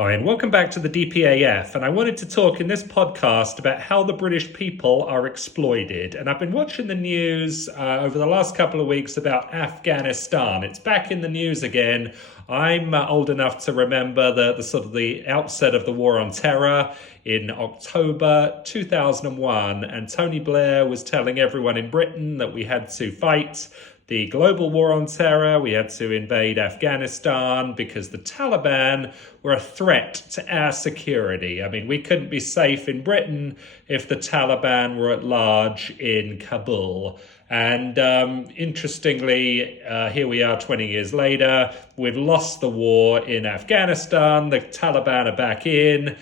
Hi, and welcome back to the DPAF. And I wanted to talk in this podcast about how the British people are exploited. And I've been watching the news over the last couple of weeks about Afghanistan. It's back in the news again. I'm old enough to remember the outset of the war on terror in October 2001. And Tony Blair was telling everyone in Britain that we had to fight the global war on terror. We had to invade Afghanistan because the Taliban were a threat to our security. I mean, we couldn't be safe in Britain if the Taliban were at large in Kabul. And interestingly, here we are 20 years later. We've lost the war in Afghanistan. The Taliban are back in.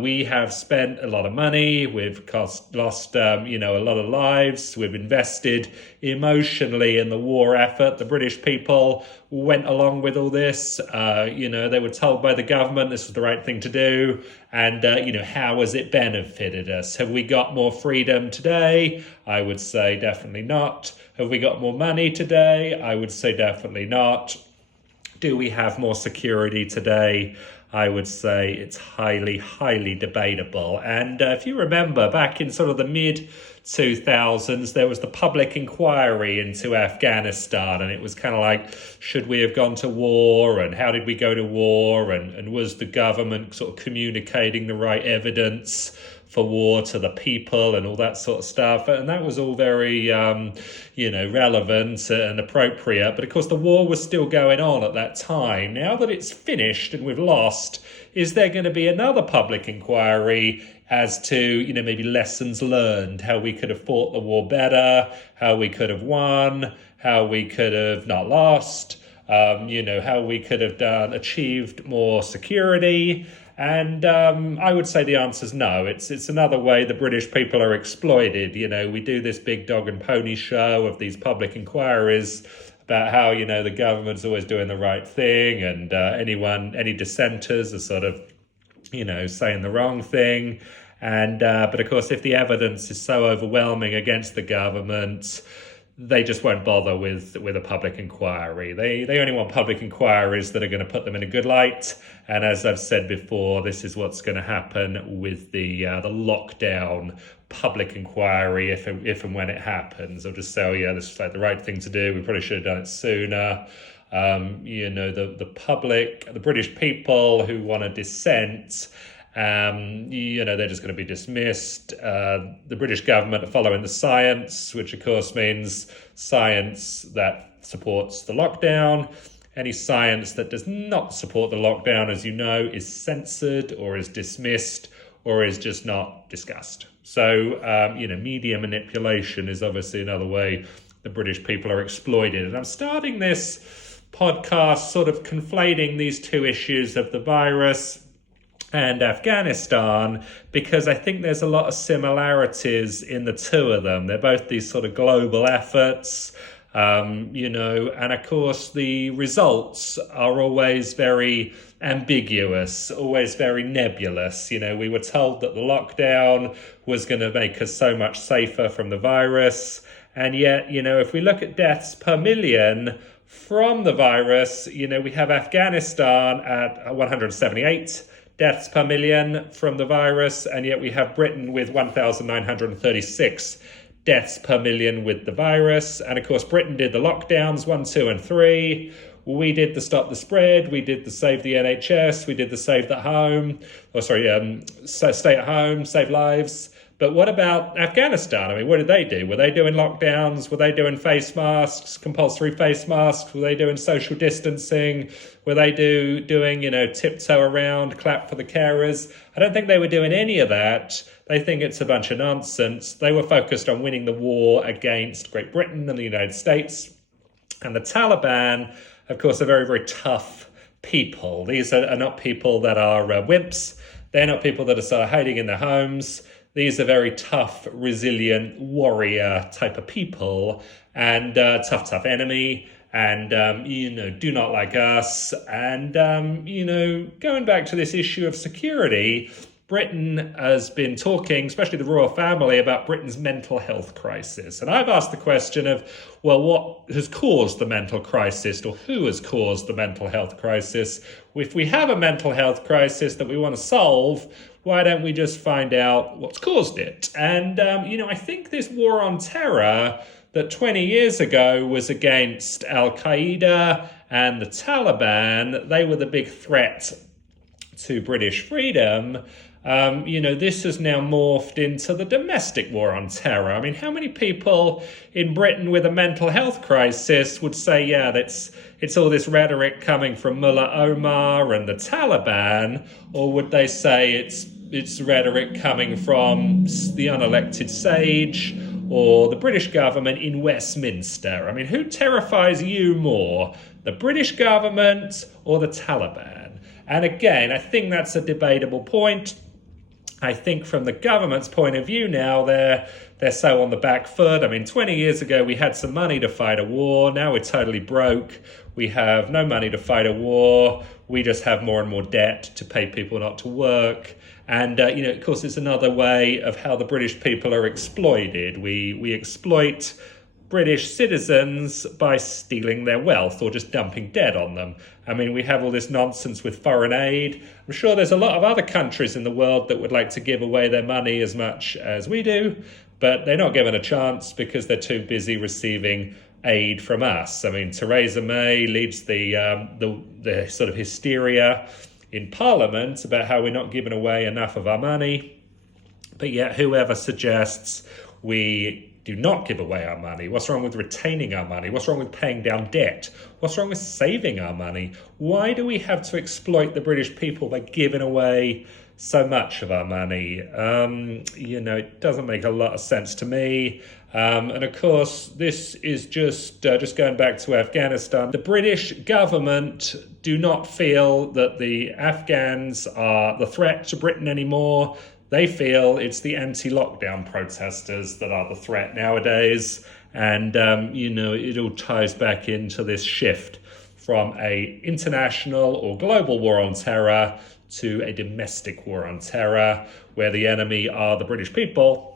We have spent a lot of money. We've lost a lot of lives. We've invested emotionally in the war effort. The British people went along with all this. They were told by the government this was the right thing to do. And, how has it benefited us? Have we got more freedom today? I would say definitely not. Have we got more money today? I would say definitely not. Do we have more security today? I would say it's highly, highly debatable. And if you remember, back in sort of the mid-2000s, there was the public inquiry into Afghanistan, and it was kind of like, should we have gone to war, and how did we go to war, and was the government sort of communicating the right evidence for war to the people and all that sort of stuff. And that was all very, relevant and appropriate. But of course, the war was still going on at that time. Now that it's finished and we've lost, is there going to be another public inquiry as to, maybe lessons learned, how we could have fought the war better, how we could have won, how we could have not lost, how we could have achieved more security? And I would say the answer is no. It's another way the British people are exploited. We do this big dog and pony show of these public inquiries about how, the government's always doing the right thing, and any dissenters are sort of, saying the wrong thing. And but of course, if the evidence is so overwhelming against the government, they just won't bother with a public inquiry. They only want public inquiries that are going to put them in a good light. And as I've said before, this is what's going to happen with the lockdown public inquiry if and when it happens. They'll just say, oh yeah, this is like the right thing to do. We probably should have done it sooner. The public, the British people who want to dissent, they're just going to be dismissed. The British government are following the science, which of course means science that supports the lockdown. Any science that does not support the lockdown, as you know, is censored or is dismissed or is just not discussed. So, media manipulation is obviously another way the British people are exploited. And I'm starting this podcast sort of conflating these two issues of the virus and Afghanistan, because I think there's a lot of similarities in the two of them. They're both these sort of global efforts, and of course the results are always very ambiguous, always very nebulous. We were told that the lockdown was going to make us so much safer from the virus, and yet, if we look at deaths per million from the virus, we have Afghanistan at 178 deaths per million from the virus, and yet we have Britain with 1,936 deaths per million with the virus. And of course, Britain did the lockdowns 1, 2, and 3. We did the stop the spread. We did the save the NHS. We did the stay at home, save lives. But what about Afghanistan? I mean, what did they do? Were they doing lockdowns? Were they doing face masks, compulsory face masks? Were they doing social distancing? Were they doing tiptoe around, clap for the carers? I don't think they were doing any of that. They think it's a bunch of nonsense. They were focused on winning the war against Great Britain and the United States. And the Taliban, of course, are very, very tough people. These are not people that are wimps. They're not people that are sort of hiding in their homes. These are very tough, resilient, warrior type of people, and tough enemy, and, do not like us. And, going back to this issue of security, Britain has been talking, especially the royal family, about Britain's mental health crisis. And I've asked the question of, well, what has caused the mental crisis, or who has caused the mental health crisis? If we have a mental health crisis that we want to solve, why don't we just find out what's caused it? And, I think this war on terror that 20 years ago was against Al-Qaeda and the Taliban, they were the big threat to British freedom. This has now morphed into the domestic war on terror. I mean, how many people in Britain with a mental health crisis would say, yeah, it's all this rhetoric coming from Mullah Omar and the Taliban, or would they say it's rhetoric coming from the unelected sage or the British government in Westminster? I mean, who terrifies you more, the British government or the Taliban? And again, I think that's a debatable point. I think from the government's point of view now, they're so on the back foot. I mean, 20 years ago, we had some money to fight a war. Now we're totally broke. We have no money to fight a war. We just have more and more debt to pay people not to work. And, of course, it's another way of how the British people are exploited. We exploit British citizens by stealing their wealth or just dumping debt on them. I mean, we have all this nonsense with foreign aid. I'm sure there's a lot of other countries in the world that would like to give away their money as much as we do, but they're not given a chance because they're too busy receiving aid from us. I mean, Theresa May leads the sort of hysteria in Parliament about how we're not giving away enough of our money, but yet whoever suggests we do not give away our money? What's wrong with retaining our money? What's wrong with paying down debt? What's wrong with saving our money? Why do we have to exploit the British people by giving away so much of our money? It doesn't make a lot of sense to me. And of course, this is just going back to Afghanistan. The British government do not feel that the Afghans are the threat to Britain anymore. They feel it's the anti-lockdown protesters that are the threat nowadays. And, it all ties back into this shift from a international or global war on terror to a domestic war on terror, where the enemy are the British people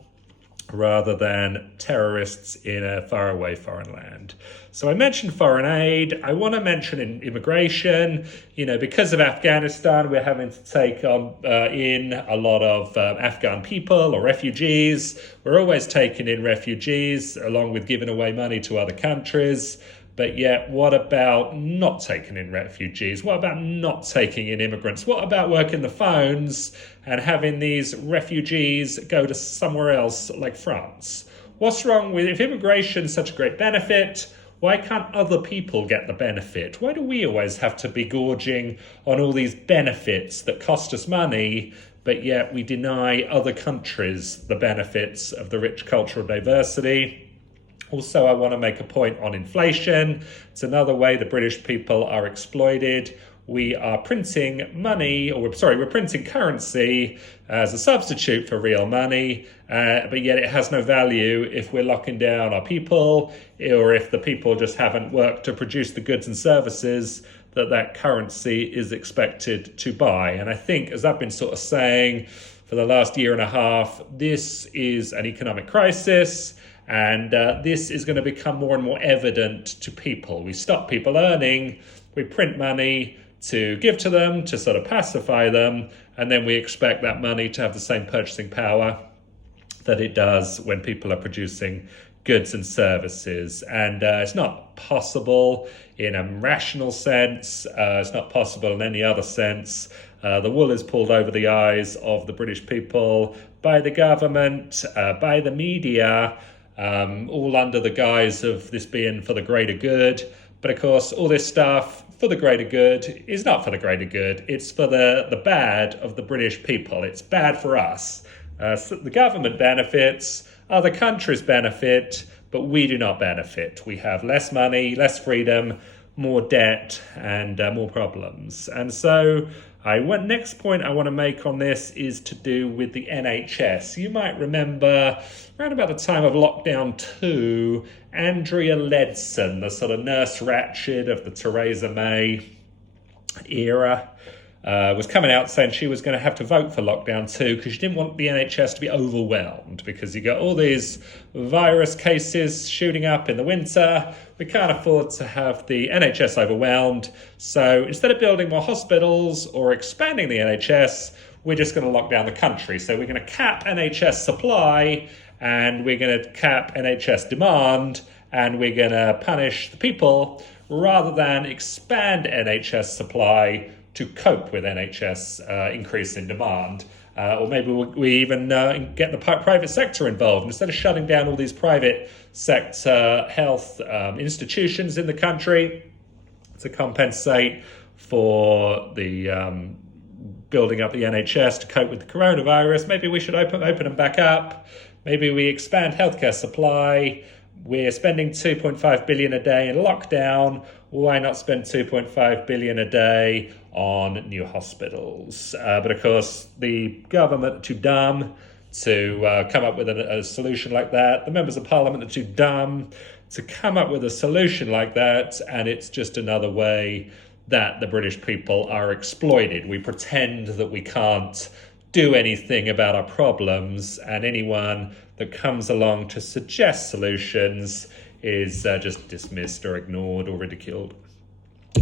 rather than terrorists in a faraway foreign land. So I mentioned foreign aid. I want to mention immigration. Because of Afghanistan, we're having to take in a lot of Afghan people or refugees. We're always taking in refugees along with giving away money to other countries. But yet, what about not taking in refugees? What about not taking in immigrants? What about working the phones and having these refugees go to somewhere else like France? What's wrong with, if immigration is such a great benefit, why can't other people get the benefit? Why do we always have to be gorging on all these benefits that cost us money, but yet we deny other countries the benefits of the rich cultural diversity? Also, I want to make a point on inflation. It's another way the British people are exploited. We are printing money, we're printing currency as a substitute for real money, but yet it has no value if we're locking down our people, or if the people just haven't worked to produce the goods and services that currency is expected to buy. And I think, as I've been sort of saying for the last year and a half, this is an economic crisis. And this is going to become more and more evident to people. We stop people earning, we print money to give to them, to sort of pacify them, and then we expect that money to have the same purchasing power that it does when people are producing goods and services. And it's not possible in a rational sense. It's not possible in any other sense. The wool is pulled over the eyes of the British people by the government, by the media, all under the guise of this being for the greater good. But of course, all this stuff for the greater good is not for the greater good. It's for the bad of the British people. It's bad for us. So the government benefits, other countries benefit, but we do not benefit. We have less money, less freedom, more debt, and more problems. And so next point I want to make on this is to do with the NHS. You might remember around about the time of lockdown 2, Andrea Leadsom, the sort of Nurse Ratched of the Theresa May era, was coming out saying she was going to have to vote for lockdown 2 because she didn't want the NHS to be overwhelmed, because you got all these virus cases shooting up in the winter. We can't afford to have the NHS overwhelmed. So instead of building more hospitals or expanding the NHS, we're just going to lock down the country. So we're going to cap NHS supply, and we're going to cap NHS demand, and we're going to punish the people rather than expand NHS supply to cope with NHS increase in demand. Or maybe we even get the private sector involved. Instead of shutting down all these private sector health institutions in the country to compensate for the building up the NHS to cope with the coronavirus, maybe we should open them back up. Maybe we expand healthcare supply. We're spending 2.5 billion a day in lockdown. Why not spend 2.5 billion a day on new hospitals? But of course, the government are too dumb to come up with a solution like that. The members of parliament are too dumb to come up with a solution like that. And it's just another way that the British people are exploited. We pretend that we can't do anything about our problems, and anyone that comes along to suggest solutions is just dismissed or ignored or ridiculed.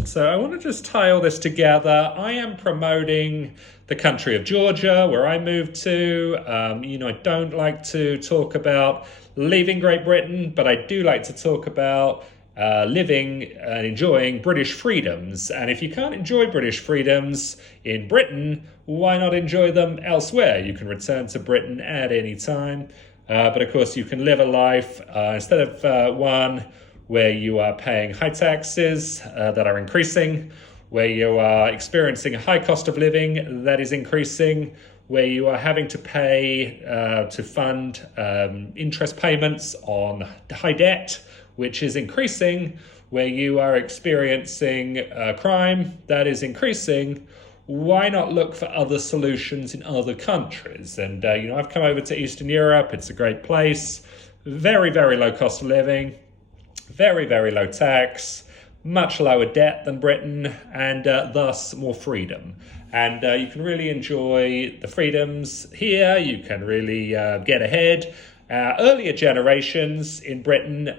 So I want to just tie all this together. I am promoting the country of Georgia, where I moved to. I don't like to talk about leaving Great Britain, but I do like to talk about living and enjoying British freedoms. And if you can't enjoy British freedoms in Britain, why not enjoy them elsewhere? You can return to Britain at any time. But of course, you can live a life instead of one where you are paying high taxes that are increasing, where you are experiencing a high cost of living that is increasing, where you are having to pay to fund interest payments on high debt, which is increasing, where you are experiencing crime that is increasing. Why not look for other solutions in other countries? And, I've come over to Eastern Europe. It's a great place. Very, very low cost of living. Very, very low tax. Much lower debt than Britain, and thus more freedom. And you can really enjoy the freedoms here. You can really get ahead. Earlier generations in Britain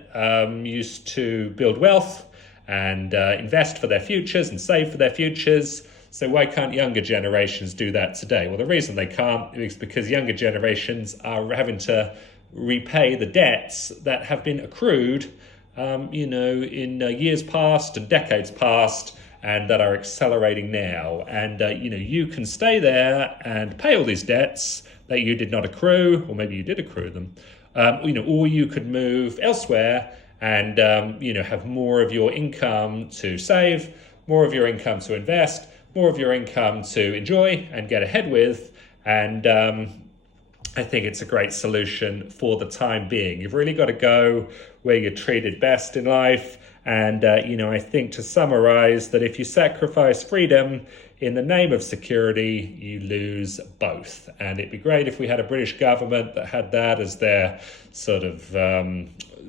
used to build wealth and invest for their futures and save for their futures. So why can't younger generations do that today? Well, the reason they can't is because younger generations are having to repay the debts that have been accrued, in years past and decades past, and that are accelerating now. And, you can stay there and pay all these debts that you did not accrue, or maybe you did accrue them, or you could move elsewhere and, have more of your income to save, more of your income to invest, more of your income to enjoy and get ahead with. And I think it's a great solution for the time being. You've really got to go where you're treated best in life. And, I think to summarize that if you sacrifice freedom in the name of security, you lose both. And it'd be great if we had a British government that had that as their sort of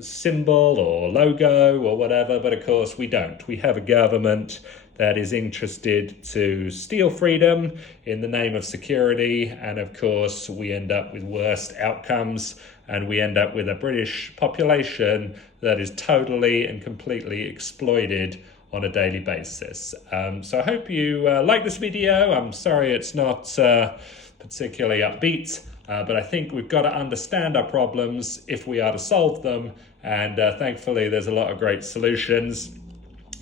symbol or logo or whatever. But of course, we don't. We have a government that is interested to steal freedom in the name of security. And of course, we end up with worst outcomes, and we end up with a British population that is totally and completely exploited on a daily basis. So I hope you like this video. I'm sorry it's not particularly upbeat, but I think we've got to understand our problems if we are to solve them. And thankfully, there's a lot of great solutions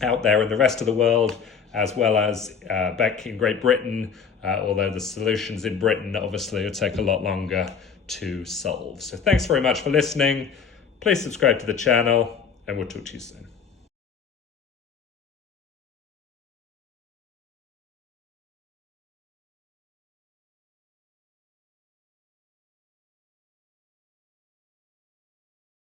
out there in the rest of the world, as well as back in Great Britain, although the solutions in Britain obviously will take a lot longer to solve. So thanks very much for listening. Please subscribe to the channel, and we'll talk to you soon.